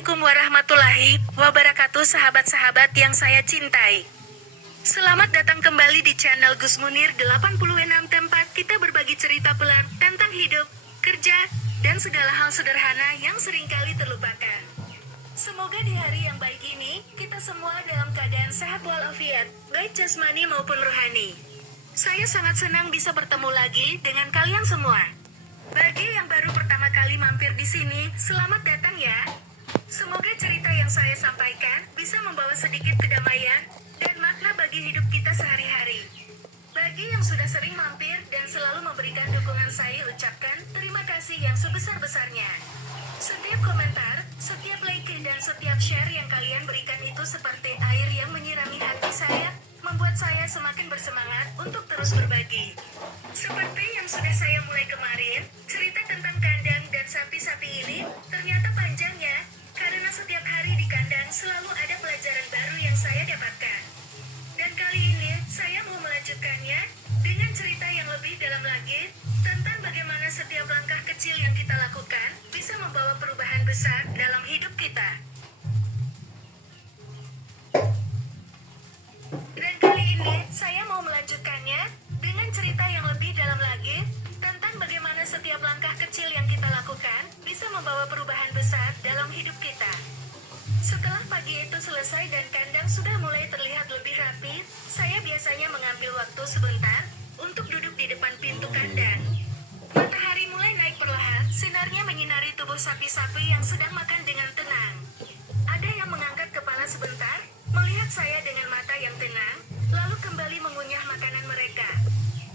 Assalamualaikum warahmatullahi wabarakatuh, sahabat-sahabat yang saya cintai. Selamat datang kembali di channel Gus Munir 86, tempat kita berbagi cerita pelan tentang hidup, kerja, dan segala hal sederhana yang seringkali terlupakan. Semoga di hari yang baik ini, kita semua dalam keadaan sehat walafiat, baik jasmani maupun rohani. Saya sangat senang bisa bertemu lagi dengan kalian semua. Bagi yang baru pertama kali mampir di sini, selamat datang ya. Semoga cerita yang saya sampaikan bisa membawa sedikit kedamaian dan makna bagi hidup kita sehari-hari. Bagi yang sudah sering mampir dan selalu memberikan dukungan, saya ucapkan terima kasih yang sebesar-besarnya. Setiap komentar, setiap like, dan setiap share yang kalian berikan itu seperti air yang menyirami hati saya, membuat saya semakin bersemangat untuk terus berbagi. Seperti yang sudah saya mulai kemarin, cerita tentang kandang dan sapi-sapi ini ternyata panjangnya, karena setiap hari di kandang selalu ada pelajaran baru yang saya dapatkan. Dan kali ini, saya mau melanjutkannya dengan cerita yang lebih dalam lagi tentang bagaimana setiap langkah kecil yang kita lakukan bisa membawa perubahan besar dalam hidup kita. Dan kali ini, saya mau melanjutkannya dengan cerita yang lebih dalam lagi tentang bagaimana setiap langkah kecil yang kita lakukan bisa membawa perubahan besar dalam hidup kita. Setelah pagi itu selesai dan kandang sudah mulai terlihat lebih rapi, saya biasanya mengambil waktu sebentar untuk duduk di depan pintu kandang. Matahari mulai naik perlahan, sinarnya menyinari tubuh sapi-sapi yang sedang makan dengan tenang. Ada yang mengangkat kepala sebentar, melihat saya dengan mata yang tenang, lalu kembali mengunyah makanan mereka.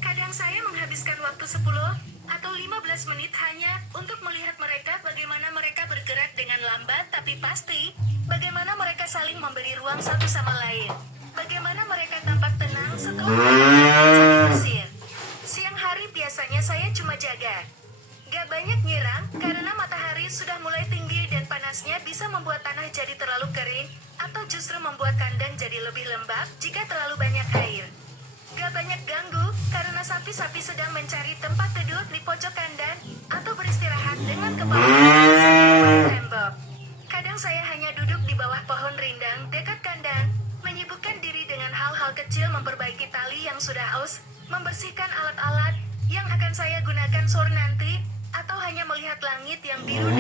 Kadang saya menghabiskan waktu 10 atau 15 menit hanya untuk melihat mereka, bagaimana mereka bergerak dengan lambat tapi pasti, bagaimana mereka saling memberi ruang satu sama lain, bagaimana mereka tampak tenang setelah jadi bersih. Siang hari biasanya saya cuma jaga. Gak banyak nyerang, karena matahari sudah mulai tinggi dan panasnya bisa membuat tanah jadi terlalu kering, atau justru membuat kandang jadi lebih lembab jika terlalu banyak air. Gak banyak ganggu, karena sapi-sapi sedang mencari tempat duduk di pojok kandang, atau beristirahat dengan kepala sambil tembok. Kadang saya hanya duduk di bawah pohon rindang dekat kandang, menyibukkan diri dengan hal-hal kecil, memperbaiki tali yang sudah aus, membersihkan alat-alat yang akan saya gunakan sore nanti, atau hanya melihat langit yang biru.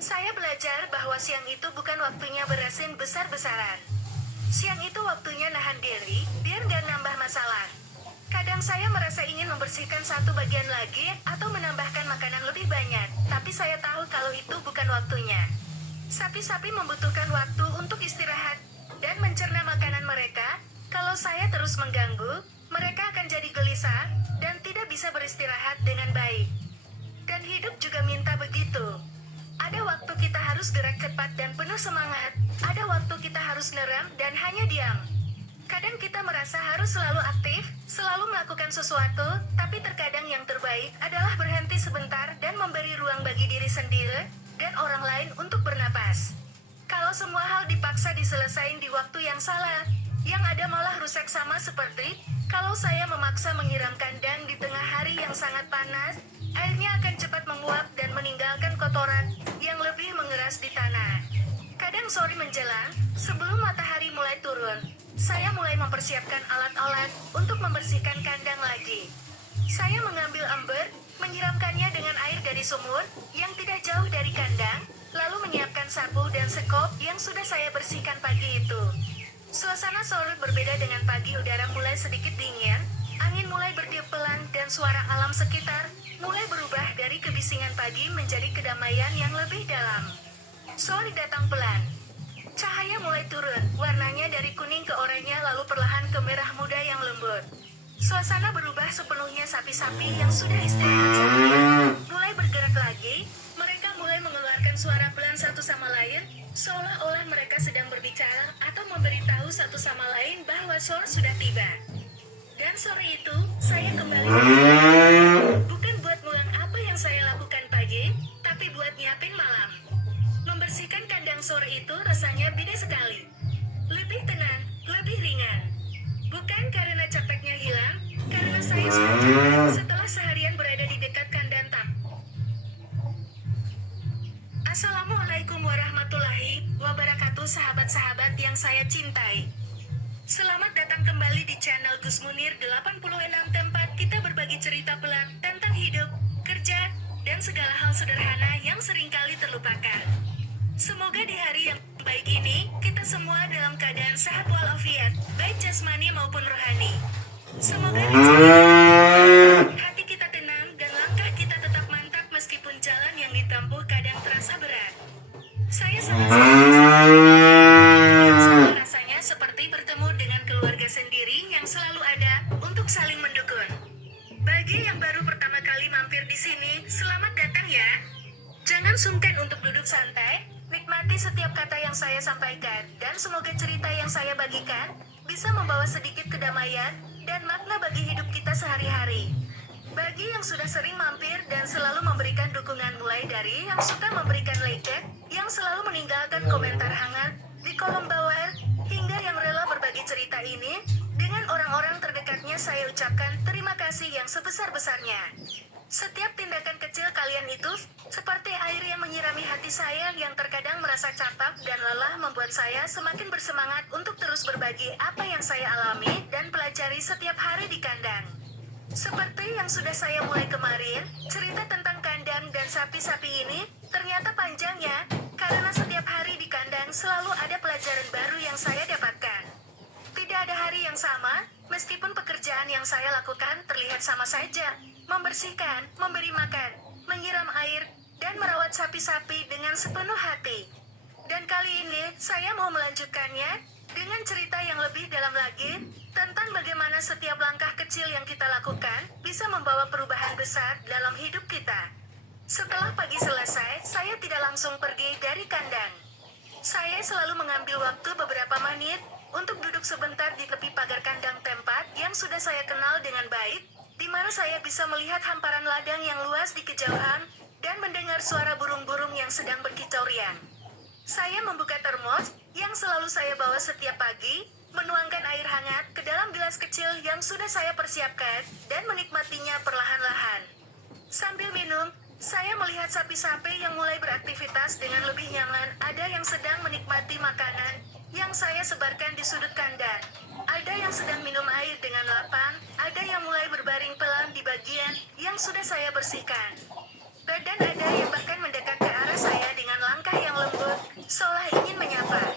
Saya belajar bahwa siang itu bukan waktunya berasin besar-besaran. Siang itu waktunya nahan diri, biar gak nambah masalah. Kadang saya merasa ingin membersihkan satu bagian lagi, atau menambahkan makanan lebih banyak, tapi saya tahu kalau itu bukan waktunya. Sapi-sapi membutuhkan waktu untuk istirahat, dan mencerna makanan mereka. Kalau saya terus mengganggu, mereka akan jadi gelisah, dan tidak bisa beristirahat dengan baik. Dan hidup juga minta begitu. Ada waktu kita harus gerak cepat dan penuh semangat, ada waktu kita harus neram dan hanya diam. Kadang kita merasa harus selalu aktif, selalu melakukan sesuatu, tapi terkadang yang terbaik adalah berhenti sebentar dan memberi ruang bagi diri sendiri dan orang lain untuk bernapas. Kalau semua hal dipaksa diselesain di waktu yang salah, yang ada malah rusak, sama seperti kalau saya memaksa menyiram kandang di tengah hari yang sangat panas, airnya akan cepat menguap dan meninggalkan kotoran yang lebih mengeras di tanah. Kadang sore menjelang, sebelum matahari mulai turun, saya mulai mempersiapkan alat-alat untuk membersihkan kandang lagi. Saya mengambil ember, menyiramkannya dengan air dari sumur yang tidak jauh dari kandang, lalu menyiapkan sapu dan sekop yang sudah saya bersihkan pagi itu. Suasana sore berbeda dengan pagi, udara mulai sedikit dingin, angin mulai bertiup pelan, dan suara alam sekitar mulai berubah dari kebisingan pagi menjadi kedamaian yang lebih dalam. Sore datang pelan. Cahaya mulai turun, warnanya dari kuning ke oranye lalu perlahan ke merah muda yang lembut. Suasana berubah sepenuhnya, sapi-sapi yang sudah istirahat seharian mulai bergerak lagi, mereka mulai mengeluarkan suara pelan satu sama lain, seolah-olah mereka sedang berbicara atau memberitahu satu sama lain bahwa sore sudah tiba. Dan sore itu, saya kembali bukan buat ngulang apa yang saya lakukan pagi, tapi buat nyiapin malam. Membersihkan kandang sore itu rasanya beda sekali. Lebih tenang, lebih ringan. Bukan karena capeknya hilang, karena saya sudah capek setelah seharian berada di dekat kandang. Assalamualaikum warahmatullahi wabarakatuh, sahabat-sahabat yang saya cintai. Selamat datang kembali di channel Gus Munir 86, tempat kita berbagi cerita pelan tentang hidup, kerja, dan segala hal sederhana yang seringkali terlupakan. Semoga di hari yang baik ini, kita semua dalam keadaan sehat walafiat, baik jasmani maupun rohani. Semoga hati kita tenang dan langkah kita tetap mantap meskipun jalan yang ditempuh kadang terasa berat. Saya sangat senang rasanya seperti bertemu dengan keluarga sendiri yang selalu ada untuk saling mendukung. Bagi yang baru pertama kali mampir di sini, selamat datang ya. Jangan sungkan untuk duduk santai, nikmati setiap kata yang saya sampaikan, dan semoga cerita yang saya bagikan bisa membawa sedikit kedamaian dan makna bagi hidup kita sehari-hari. Bagi yang sudah sering mampir dan selalu memberikan dukungan, mulai dari yang suka memberikan like, yang selalu meninggalkan komentar hangat di kolom bawah, hingga yang rela berbagi cerita ini dengan orang-orang terdekatnya, saya ucapkan terima kasih yang sebesar-besarnya. Setiap tindakan kecil kalian itu seperti air yang menyirami hati saya yang terkadang merasa capek dan lelah, membuat saya semakin bersemangat untuk terus berbagi apa yang saya alami dan pelajari setiap hari di kandang. Seperti yang sudah saya mulai kemarin, cerita tentang kandang dan sapi-sapi ini ternyata panjangnya, karena setiap hari di kandang selalu ada pelajaran baru yang saya dapatkan. Tidak ada hari yang sama, meskipun pekerjaan yang saya lakukan terlihat sama saja. Membersihkan, memberi makan, menyiram air, dan merawat sapi-sapi dengan sepenuh hati. Dan kali ini, saya mau melanjutkannya dengan cerita yang lebih dalam lagi tentang bagaimana setiap langkah kecil yang kita lakukan bisa membawa perubahan besar dalam hidup kita. Setelah pagi selesai, saya tidak langsung pergi dari kandang. Saya selalu mengambil waktu beberapa menit untuk duduk sebentar di tepi pagar kandang, tempat yang sudah saya kenal dengan baik, di mana saya bisa melihat hamparan ladang yang luas di kejauhan dan mendengar suara burung-burung yang sedang berkicau riang. Saya membuka termos yang selalu saya bawa setiap pagi, menuangkan air hangat ke dalam gelas kecil yang sudah saya persiapkan, dan menikmatinya perlahan-lahan. Sambil minum, saya melihat sapi-sapi yang mulai beraktivitas dengan lebih nyaman. Ada yang sedang menikmati makanan yang saya sebarkan di sudut kandang. Ada yang sedang minum air dengan lapang, ada yang mulai berbaring pelan di bagian yang sudah saya bersihkan. Dan ada yang bahkan mendekat ke arah saya dengan langkah yang lembut, seolah ingin menyapa.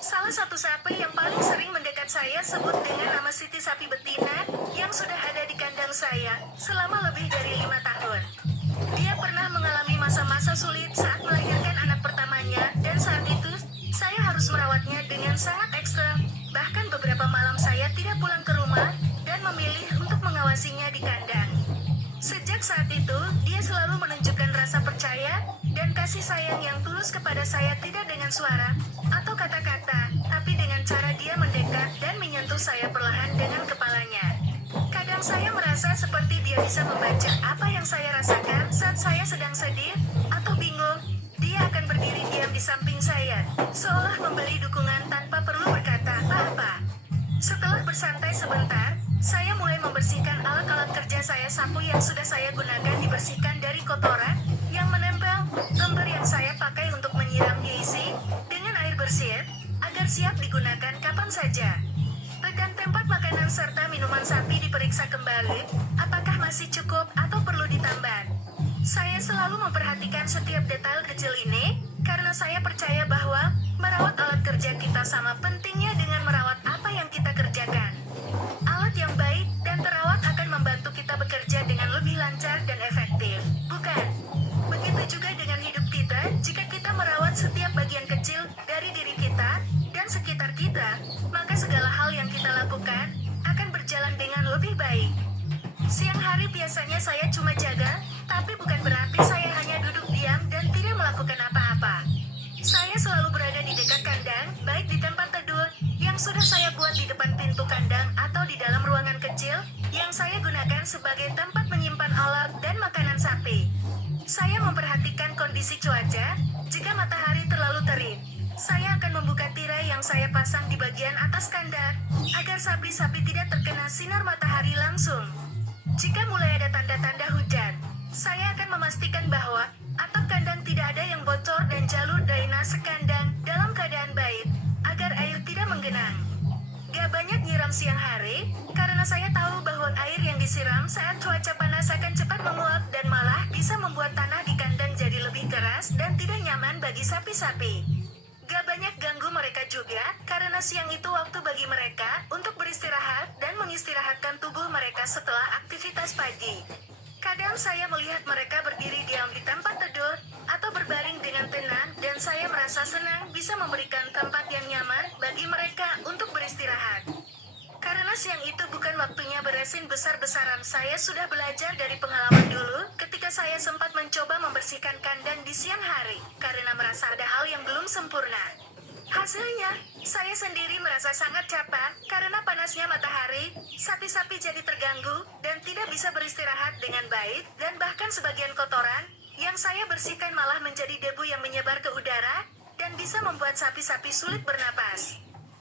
Salah satu sapi yang paling sering mendekat saya sebut dengan nama Siti, sapi betina yang sudah ada di kandang saya selama lebih dari 5 tahun. Dia pernah mengalami masa-masa sulit saat melahirkan anak pertamanya, dan saat itu saya harus merawatnya dengan sangat ekstrem. Bahkan beberapa malam saya tidak pulang ke rumah dan memilih untuk mengawasinya di kandang. Sejak saat itu, dia selalu menunjukkan rasa percaya dan kasih sayang yang tulus kepada saya, tidak dengan suara atau kata-kata, tapi dengan cara dia mendekat dan menyentuh saya perlahan dengan kepalanya. Kadang saya merasa seperti dia bisa membaca apa yang saya rasakan saat saya sedang sedih atau bingung. Dia akan berdiri diam di samping saya, seolah memberi dukungan tanpa perlu berkata apa-apa. Setelah bersantai sebentar, saya mulai membersihkan alat-alat kerja saya. Sapu yang sudah saya gunakan dibersihkan dari kotoran yang menempel, ember yang saya pakai untuk menyiram diisi dengan air bersih, agar siap digunakan kapan saja. Dan tempat makanan serta minuman sapi diperiksa kembali, apakah masih cukup atau perlu ditambah. Saya selalu memperhatikan setiap detail kecil ini, karena saya percaya bahwa merawat alat kerja kita sama pentingnya dengan merawat apa yang kita kerjakan. Alat yang baik dan terawat akan membantu kita bekerja dengan lebih lancar dan efektif, bukan? Begitu juga dengan hidup kita, jika kita merawat setiap bagian kecil dari diri kita dan sekitar kita, maka segala hal yang kita lakukan akan berjalan dengan lebih baik. Siang hari biasanya saya cuma jaga, tapi bukan berarti saya hanya duduk diam dan tidak melakukan apa-apa. Saya selalu berada di dekat kandang, baik di tempat teduh yang sudah saya buat di depan pintu kandang atau di dalam ruangan kecil yang saya gunakan sebagai tempat menyimpan alat dan makanan sapi. Saya memperhatikan kondisi cuaca. Jika matahari terlalu terik, saya akan membuka tirai yang saya pasang di bagian atas kandang agar sapi-sapi tidak terkena sinar matahari langsung. Jika mulai ada tanda-tanda hujan, saya akan memastikan bahwa atap kandang tidak ada yang bocor tanah sekandang dalam keadaan baik, agar air tidak menggenang. Gak banyak nyiram siang hari, karena saya tahu bahwa air yang disiram saat cuaca panas akan cepat menguap dan malah bisa membuat tanah di kandang jadi lebih keras dan tidak nyaman bagi sapi-sapi. Gak banyak ganggu mereka juga, karena siang itu waktu bagi mereka untuk beristirahat dan mengistirahatkan tubuh mereka setelah aktivitas pagi. Kadang saya melihat mereka berdiri diam di tempat teduh, atau berbaring dengan tenang dan saya merasa senang bisa memberikan tempat yang nyaman bagi mereka untuk beristirahat. Karena siang itu bukan waktunya beresin besar-besaran, saya sudah belajar dari pengalaman dulu ketika saya sempat mencoba membersihkan kandang di siang hari, karena merasa ada hal yang belum sempurna. Hasilnya, saya sendiri merasa sangat capek karena panasnya matahari, sapi-sapi jadi terganggu dan tidak bisa beristirahat dengan baik, dan bahkan sebagian kotoran yang saya bersihkan malah menjadi debu yang menyebar ke udara dan bisa membuat sapi-sapi sulit bernapas.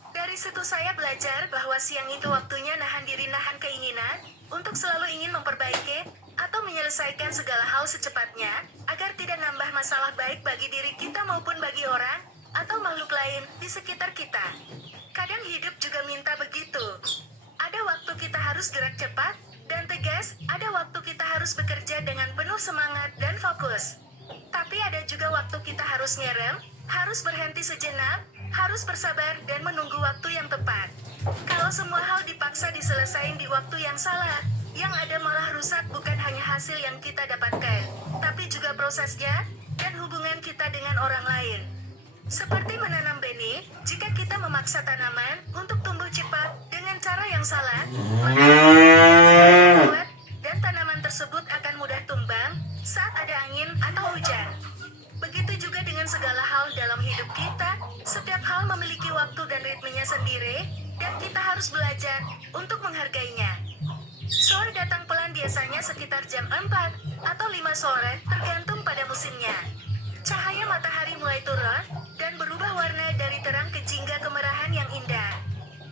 Dari situ saya belajar bahwa siang itu waktunya nahan diri, nahan keinginan untuk selalu ingin memperbaiki atau menyelesaikan segala hal secepatnya, agar tidak nambah masalah baik bagi diri kita maupun bagi orang atau makhluk lain di sekitar kita. Kadang hidup juga minta begitu. Ada waktu kita harus gerak cepat dan tegas, ada waktu kita harus bekerja dengan penuh semangat dan fokus. Tapi ada juga waktu kita harus ngerem, harus berhenti sejenak, harus bersabar dan menunggu waktu yang tepat. Kalau semua hal dipaksa diselesain di waktu yang salah, yang ada malah rusak bukan hanya hasil yang kita dapatkan, tapi juga prosesnya dan hubungan kita dengan orang lain. Seperti menanam benih, jika kita memaksa tanaman untuk tumbuh cepat dengan cara yang salah, maka kuat dan tanaman tersebut akan mudah tumbang saat ada angin atau hujan. Begitu juga dengan segala hal dalam hidup kita, setiap hal memiliki waktu dan ritmenya sendiri, dan kita harus belajar untuk menghargainya. Sore datang pelan, biasanya sekitar jam 4 atau 5 sore, tergantung pada musimnya. Cahaya matahari mulai turun, dan berubah warna dari terang ke jingga kemerahan yang indah.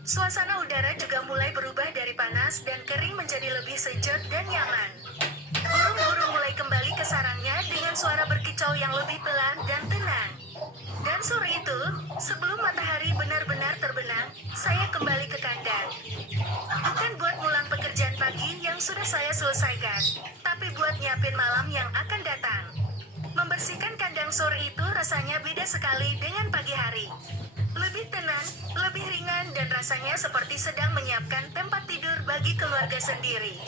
Suasana udara juga mulai berubah dari panas dan kering menjadi lebih sejuk dan nyaman. Burung-burung mulai kembali ke sarangnya dengan suara berkicau yang lebih pelan dan tenang. Dan sore itu, sebelum matahari benar-benar terbenam, saya kembali ke kandang. Bukan buat ngulang pekerjaan pagi yang sudah saya selesaikan, tapi buat nyiapin malam yang akan datang. Membersihkan kandang sore itu rasanya beda sekali dengan pagi hari. Lebih tenang, lebih ringan dan rasanya seperti sedang menyiapkan tempat tidur bagi keluarga sendiri.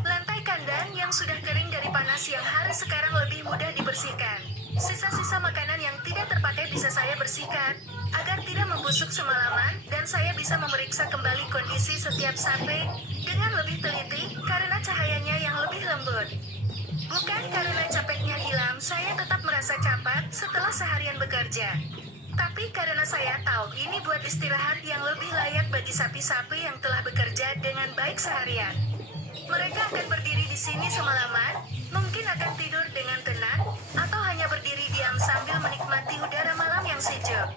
Lantai kandang yang sudah kering dari panas siang hari sekarang lebih mudah dibersihkan. Sisa-sisa makanan yang tidak terpakai bisa saya bersihkan, agar tidak membusuk semalaman, dan saya bisa memeriksa kembali kondisi setiap sapi dengan lebih teliti, karena cahayanya yang lebih lembut. Bukan karena capeknya hilang, saya tetap merasa capek setelah seharian bekerja. Tapi karena saya tahu ini buat istirahat yang lebih layak bagi sapi-sapi yang telah bekerja dengan baik seharian. Mereka akan berdiri di sini semalaman, mungkin akan tidur dengan tenang, atau hanya berdiri diam sambil menikmati udara malam yang sejuk.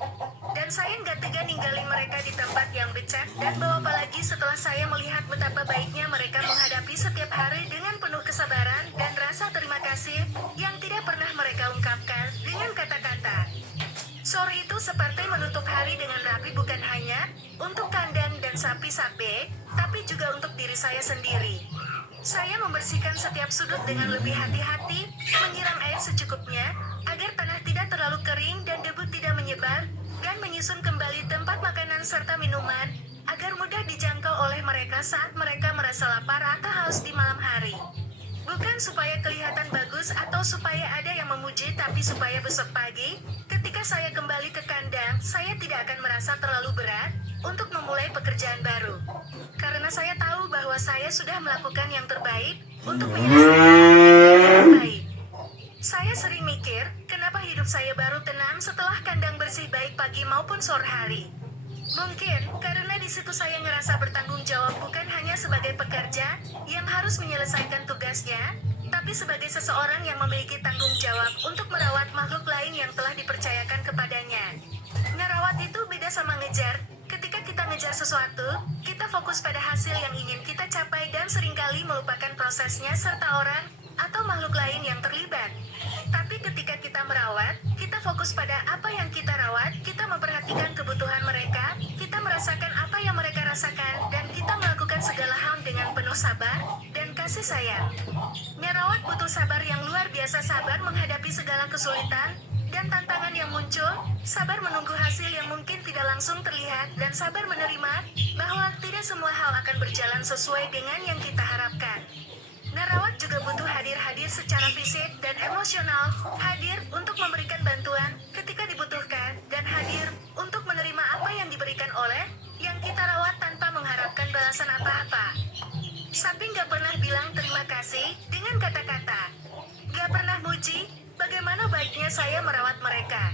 Dan saya nggak tega ninggalin mereka di tempat yang becek dan bau, apalagi setelah saya melihat betapa baiknya mereka menghadapi setiap hari dengan penuh kesabaran dan rasa terima kasih yang tidak pernah mereka ungkapkan dengan kata-kata. Sore itu seperti menutup hari dengan rapi, bukan hanya untuk kandang dan sapi-sapi, tapi juga untuk diri saya sendiri. Saya membersihkan setiap sudut dengan lebih hati-hati, menyiram air secukupnya, agar tanah tidak terlalu kering dan debu tidak menyebar, dan menyusun kembali tempat makanan serta minuman, agar mudah dijangkau oleh mereka saat mereka merasa lapar atau haus di malam hari. Bukan supaya kelihatan bagus atau supaya ada yang memuji, tapi supaya besok pagi, ketika saya kembali ke kandang, saya tidak akan merasa terlalu berat untuk memulai pekerjaan baru. Karena saya tahu bahwa saya sudah melakukan yang terbaik untuk menyelesaikan yang terbaik. Saya sering mikir, kenapa hidup saya baru tenang setelah kandang bersih baik pagi maupun sore hari. Mungkin karena di situ saya ngerasa bertanggung jawab, bukan hanya sebagai pekerja yang harus menyelesaikan tugasnya, tapi sebagai seseorang yang memiliki tanggung jawab untuk merawat makhluk lain yang telah dipercayakan kepadanya. Ngerawat itu beda sama ngejar. Ketika kita ngejar sesuatu, kita fokus pada hasil yang ingin kita capai dan seringkali melupakan prosesnya serta orang atau makhluk lain yang terlibat. Tapi ketika kita merawat, kita fokus pada apa yang kita kasih sayang. Nerawat butuh sabar yang luar biasa, sabar menghadapi segala kesulitan dan tantangan yang muncul, sabar menunggu hasil yang mungkin tidak langsung terlihat, dan sabar menerima bahwa tidak semua hal akan berjalan sesuai dengan yang kita harapkan. Nerawat juga butuh hadir secara fisik dan emosional, hadir untuk memberikan bantuan ketika dibutuhkan, dan hadir untuk menerima apa yang diberikan oleh yang kita rawat tanpa mengharapkan balasan apa-apa. Sapi gak pernah bilang terima kasih dengan kata-kata. Gak pernah muji bagaimana baiknya saya merawat mereka.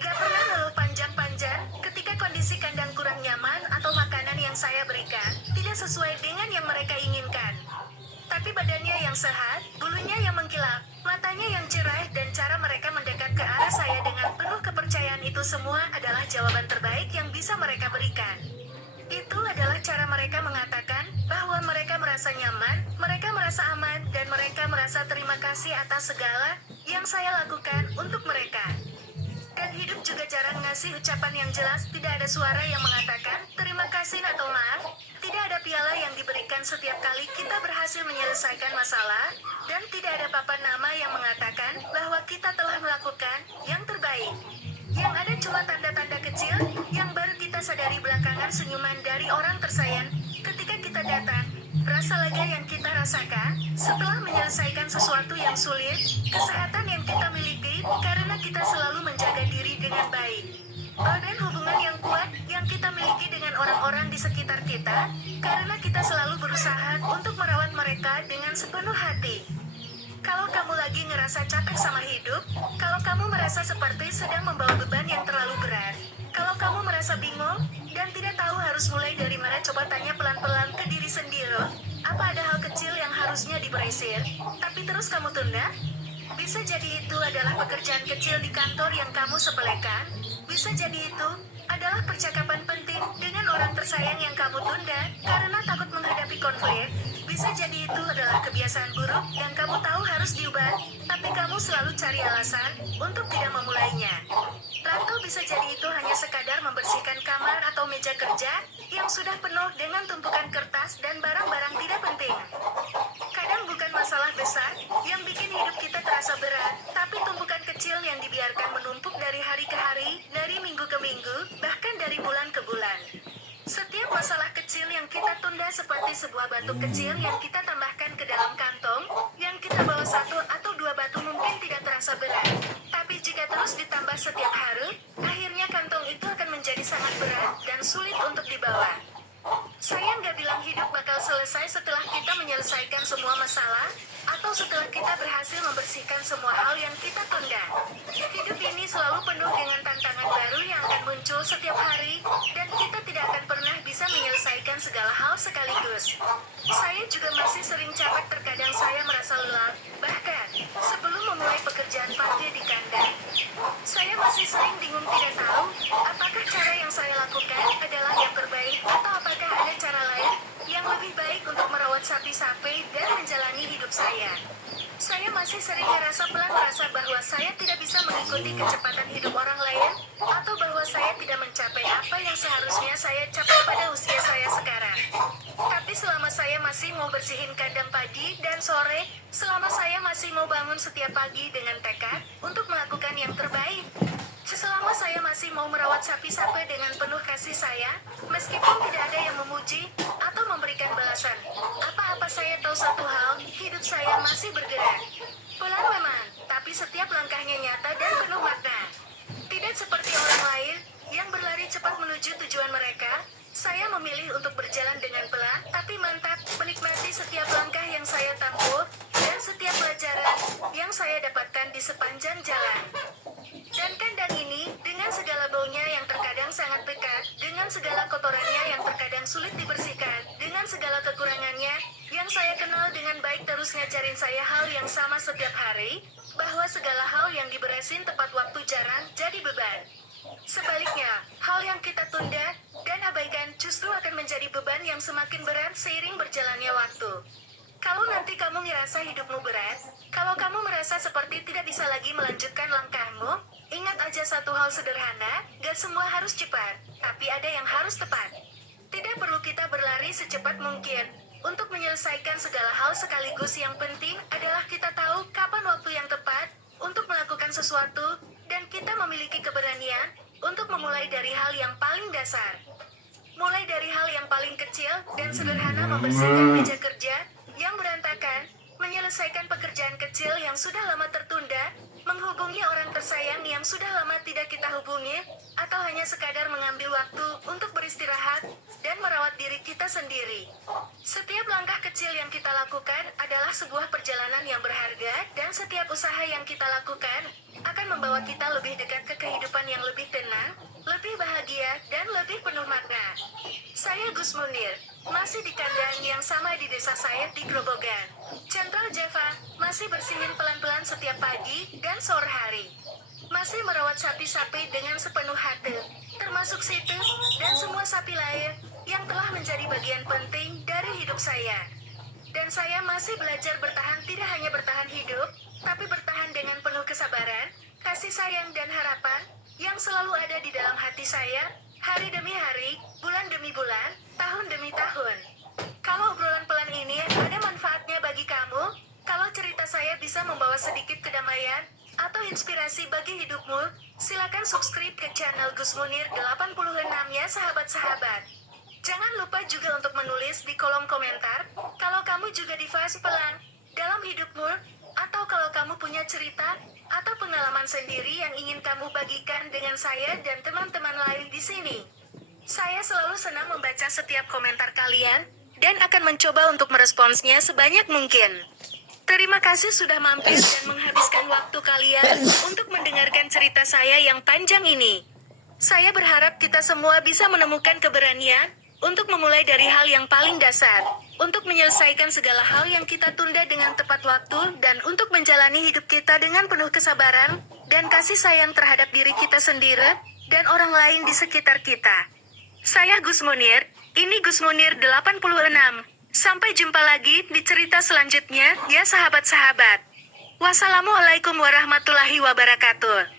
Gak pernah ngeluh panjang-panjang ketika kondisi kandang kurang nyaman atau makanan yang saya berikan tidak sesuai dengan yang mereka inginkan. Tapi badannya yang sehat, bulunya yang mengkilap, matanya yang cerah, dan cara mereka mendekat ke arah saya dengan penuh kepercayaan, itu semua adalah jawaban terbaik yang bisa mereka berikan. Itu adalah cara mereka mengatakan bahwa mereka merasa nyaman, mereka merasa aman, dan mereka merasa terima kasih atas segala yang saya lakukan untuk mereka. Dan hidup juga jarang ngasih ucapan yang jelas, tidak ada suara yang mengatakan terima kasih atau maaf, tidak ada piala yang diberikan setiap kali kita berhasil menyelesaikan masalah, dan tidak ada papan nama yang mengatakan bahwa kita telah melakukan yang terbaik. Yang ada cuma tanda-tanda kecil yang baru kita sadari belakangan, senyuman dari orang tersayang ketika kita datang, rasa lega yang kita rasakan setelah menyelesaikan sesuatu yang sulit, kesehatan yang kita miliki karena kita selalu menjaga diri dengan baik, dan hubungan yang kuat yang kita miliki dengan orang-orang di sekitar kita karena kita selalu berusaha untuk merawat mereka dengan sepenuh hati. Kalau kamu lagi ngerasa capek sama hidup, kalau kamu merasa seperti sedang membawa beban yang terlalu berat, kalau kamu merasa bingung dan tidak tahu harus mulai dari mana, coba tanya pelan-pelan ke diri sendiri, apa ada hal kecil yang harusnya diberesin, tapi terus kamu tunda? Bisa jadi itu adalah pekerjaan kecil di kantor yang kamu sepelekan, bisa jadi itu adalah percakapan penting dengan orang tersayang yang kamu tunda karena takut menghadapi konflik, bisa jadi itu adalah kebiasaan buruk yang kamu tahu harus diubah, tapi kamu selalu cari alasan untuk tidak memulainya. Atau bisa jadi itu hanya sekadar membersihkan kamar atau meja kerja yang sudah penuh dengan tumpukan kertas dan barang-barang tidak penting. Kadang bukan masalah besar yang bikin hidup kita terasa berat, tapi tumpukan kecil yang dibiarkan menumpuk dari hari ke hari, dari minggu ke minggu, bahkan dari bulan ke bulan. Setiap masalah kecil yang kita tunda seperti sebuah batu kecil yang kita tambahkan ke dalam kantong, yang kita bawa satu atau dua batu mungkin tidak terasa berat. Tapi jika terus ditambah setiap hari, akhirnya kantong itu akan menjadi sangat berat dan sulit untuk dibawa. Saya nggak bilang hidup bakal selesai setelah kita menyelesaikan semua masalah, atau setelah kita berhasil membersihkan semua hal yang kita tunda. Hidup ini selalu penuh dengan tantangan baru yang akan muncul setiap hari, dan kita tidak akan pernah bisa menyelesaikan segala hal sekaligus. Saya juga masih sering capek, terkadang saya merasa lelah, bahkan sebelum memulai pekerjaan pagi di kandang. Saya masih sering bingung, tidak tahu apakah cara yang saya lakukan adalah yang terbaik, atau apakah ada cara lain yang lebih baik untuk merawat sapi-sapi dan menjalani hidup saya. Saya masih sering merasa bahwa saya tidak bisa mengikuti kecepatan hidup orang lain, atau bahwa saya tidak mencapai apa yang seharusnya saya capai pada usia saya sekarang. Tapi selama saya masih mau bersihin kandang pagi dan sore, selama saya masih mau bangun setiap pagi dengan tekad untuk melakukan yang terbaik, selama saya masih mau merawat sapi-sapi dengan penuh kasih sayang, meskipun tidak ada yang memuji atau memberikan balasan, apa-apa, saya tahu satu hal, hidup saya masih bergerak. Pelan memang, tapi setiap langkahnya nyata dan penuh makna. Tidak seperti orang lain yang berlari cepat menuju tujuan mereka, saya memilih untuk berjalan dengan pelan tapi mantap, menikmati setiap langkah yang saya tempuh dan setiap pelajaran yang saya dapatkan di sepanjang jalan. Dan kandang ini, dengan segala baunya yang terkadang sangat pekat, dengan segala kotorannya yang terkadang sulit dibersihkan, dengan segala kekurangannya, yang saya kenal dengan baik, terus ngajarin saya hal yang sama setiap hari, bahwa segala hal yang diberesin tepat waktu jarang jadi beban. Sebaliknya, hal yang kita tunda dan abaikan justru akan menjadi beban yang semakin berat seiring berjalannya waktu. Kalau nanti kamu ngerasa hidupmu berat, kalau kamu merasa seperti tidak bisa lagi melanjutkan langkahmu, ingat aja satu hal sederhana, gak semua harus cepat, tapi ada yang harus tepat. Tidak perlu kita berlari secepat mungkin untuk menyelesaikan segala hal sekaligus. Yang penting adalah kita tahu kapan waktu yang tepat untuk melakukan sesuatu, dan kita memiliki keberanian untuk memulai dari hal yang paling dasar. Mulai dari hal yang paling kecil dan sederhana, membersihkan meja kerja yang berantakan, menyelesaikan pekerjaan kecil yang sudah lama tertunda, menghubungi orang tersayang yang sudah lama tidak kita hubungi, atau hanya sekadar mengambil waktu untuk beristirahat dan merawat diri kita sendiri. Setiap langkah kecil yang kita lakukan adalah sebuah perjalanan yang berharga, dan setiap usaha yang kita lakukan akan membawa kita lebih dekat ke kehidupan yang lebih tenang, lebih bahagia, dan lebih penuh makna. Saya Gus Munir, masih di kandang yang sama di desa saya di Grobogan, Central Java, masih bersihin pelan-pelan setiap pagi dan sore hari. Masih merawat sapi-sapi dengan sepenuh hati, termasuk situ dan semua sapi lain yang telah menjadi bagian penting dari hidup saya. Dan saya masih belajar bertahan, tidak hanya bertahan hidup, tapi bertahan dengan penuh kesabaran, kasih sayang dan harapan yang selalu ada di dalam hati saya, hari demi hari, bulan demi bulan, tahun demi tahun. Kalau obrolan pelan ini ada manfaatnya bagi kamu, kalau cerita saya bisa membawa sedikit kedamaian atau inspirasi bagi hidupmu, silakan subscribe ke channel Gus Munir 86 ya sahabat-sahabat. Jangan lupa juga untuk menulis di kolom komentar, kalau kamu juga di fase pelan dalam hidupmu, atau kalau kamu punya cerita atau pengalaman sendiri yang ingin kamu bagikan dengan saya dan teman-teman lain di sini. Saya selalu senang membaca setiap komentar kalian, dan akan mencoba untuk meresponsnya sebanyak mungkin. Terima kasih sudah mampir dan menghabiskan waktu kalian untuk mendengarkan cerita saya yang panjang ini. Saya berharap kita semua bisa menemukan keberanian untuk memulai dari hal yang paling dasar, untuk menyelesaikan segala hal yang kita tunda dengan tepat waktu, dan untuk menjalani hidup kita dengan penuh kesabaran dan kasih sayang terhadap diri kita sendiri dan orang lain di sekitar kita. Saya Gus Munir, ini Gus Munir 86. Sampai jumpa lagi di cerita selanjutnya, ya sahabat-sahabat. Wassalamualaikum warahmatullahi wabarakatuh.